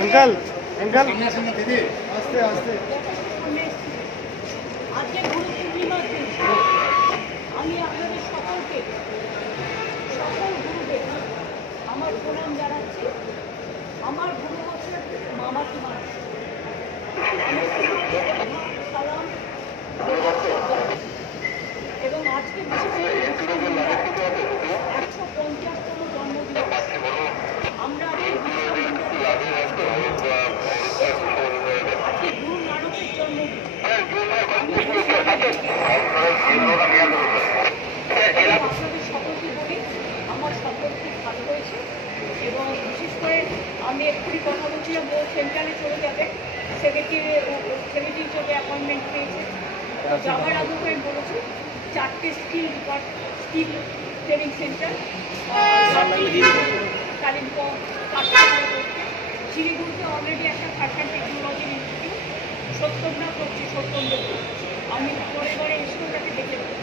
Uncle uncle दीदी आस्ते आस्ते আজকে গুরু পূর্ণিমার দিন আমি আপনাদের সকলকে সকল গুরুদের আমার প্রণাম জানাচ্ছি। আমার গুরু হচ্ছে মামাটি মাস সালাম এবং আজকে বিশেষ করে 150তম জন্মদিবস আমরা আজকে গুরু নানকের জন্মদিন। আপনাদের সকলকে বলি আমার সকল খুব ভালো হয়েছে এবং বিশেষ করে আমি এক্ষুনি কথা বলছিলাম ও সেন্ট্রালে চলে যাবে, 70 চলে অ্যাপয়েন্টমেন্ট পেয়েছে। যাওয়ার আগেও আমি বলেছি 4টে স্কিল ট্রেনিং সেন্টার কালিম্পং, শিলিগুড়িতে অলরেডি একটা ফ্যাশন টেকনোলজি ইনস্টিটিউট সত্যমরা করছি সত্যমদের। আমি পরে পরে স্কুলটাকে দেখে দেবো।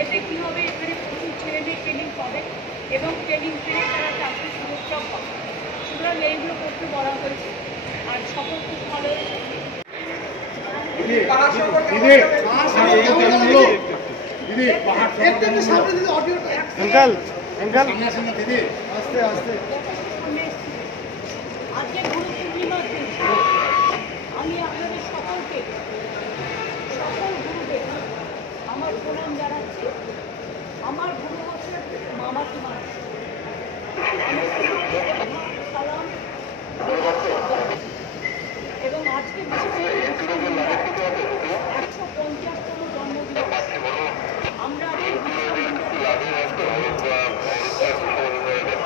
এতে কী হবে, এখানে প্রচুর ছেলেমেয়ে ট্রেনিং পাবে এবং ট্রেনিং পেয়ে তারা চাকরির সুযোগটাও পাবে। সুতরাং এইগুলো করতে বলা হয়েছে আর সকল খুব ভালো হয়েছে। अंकल अंकल दीदी आस्ते आस्ते আজকে গুরু পূর্ণিমার দিন আমি আপনাদের সকলকে সকল গুরুদের আমার প্রণাম জানাচ্ছি। আমার গুরু হচ্ছে মামাটি মাস সালাম এবং আজকে বিশেষ করে 150তম জন্মদিবস আমরা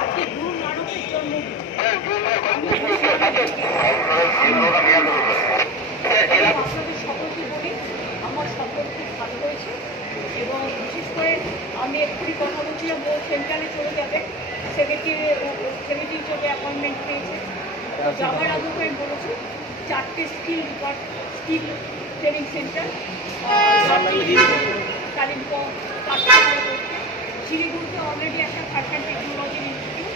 আজকে গুরু নানকের জন্মদিন। আপনাদের সকলকে বলি আমার সকল খুব ভালো হয়েছে এবং বিশেষ করে আমি এক্ষুনি কথা বলছিলাম ও সেন্ট্রালে চলে যাবে, 70 চলে অ্যাপয়েন্টমেন্ট পেয়েছে। যাওয়ার আগেও আমি বলেছি 4টে স্কিল ট্রেনিং সেন্টার কালিম্পং, শিলিগুড়িতে অলরেডি একটা ফ্যাশন টেকনোলজি ইনস্টিটিউট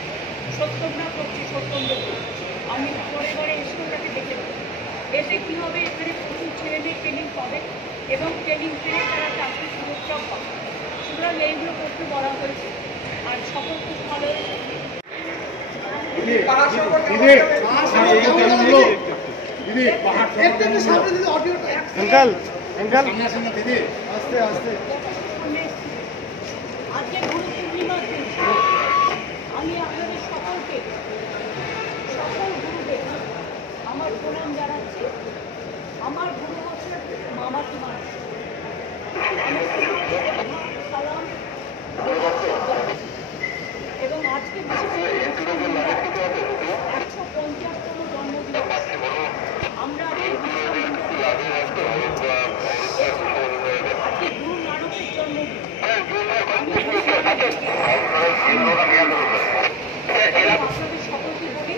সত্যমরা করছি সত্যমদের। আমি পরে পরে স্কুলটাকে দেখে দেবো। এতে কী হবে, এখানে প্রচুর ছেলেমেয়ে ট্রেনিং পাবে এবং ট্রেনিং পেয়ে তারা চাকরির সুযোগটাও পাবে। সুতরাং এইগুলো করতে বলা হয়েছে আর সকল খুব ভালো হয়েছে। अंकल अंकल दीदी आस्ते आस्ते আজকে গুরু পূর্ণিমার দিন আমি আপনাদের সকলকে সকল গুরুদের আমার প্রণাম জানাচ্ছি। আমার গুরু হচ্ছে মামাটি মাস সালাম এবং আজকে বিশেষ করে 150তম জন্মদিবস আমরা আজকে গুরু নানকের জন্মদিন। আপনাদের সকলকে বলি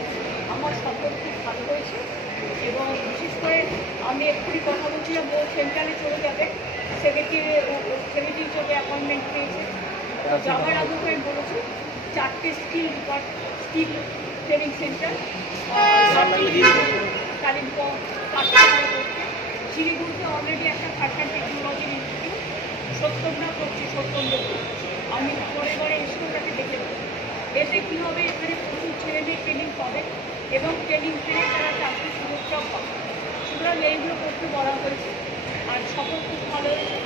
আমার সকল খুব ভালো হয়েছে এবং বিশেষ করে আমি এক্ষুনি কথা বলছিলাম ও সেন্ট্রালে চলে যাবে, 70 চলে অ্যাপয়েন্টমেন্ট পেয়েছে। যাওয়ার আগেও আমি বলেছি 4টে স্কিল ট্রেনিং সেন্টার কালিম্পং, শিলিগুড়িতে অলরেডি একটা ফ্যাশন টেকনোলজি ইনস্টিটিউট সত্যমরা করছি সত্যমদের। আমি পরে পরে স্কুলটাকে দেখে দেবো। এতে কী হবে, এখানে প্রচুর ছেলেমেয়ে ট্রেনিং পাবে এবং ট্রেনিং পেয়ে তারা চাকরির সুযোগটাও পাবে। সুতরাং এইগুলো করতে বলা হয়েছে আর সকল খুব ভালো হয়েছে।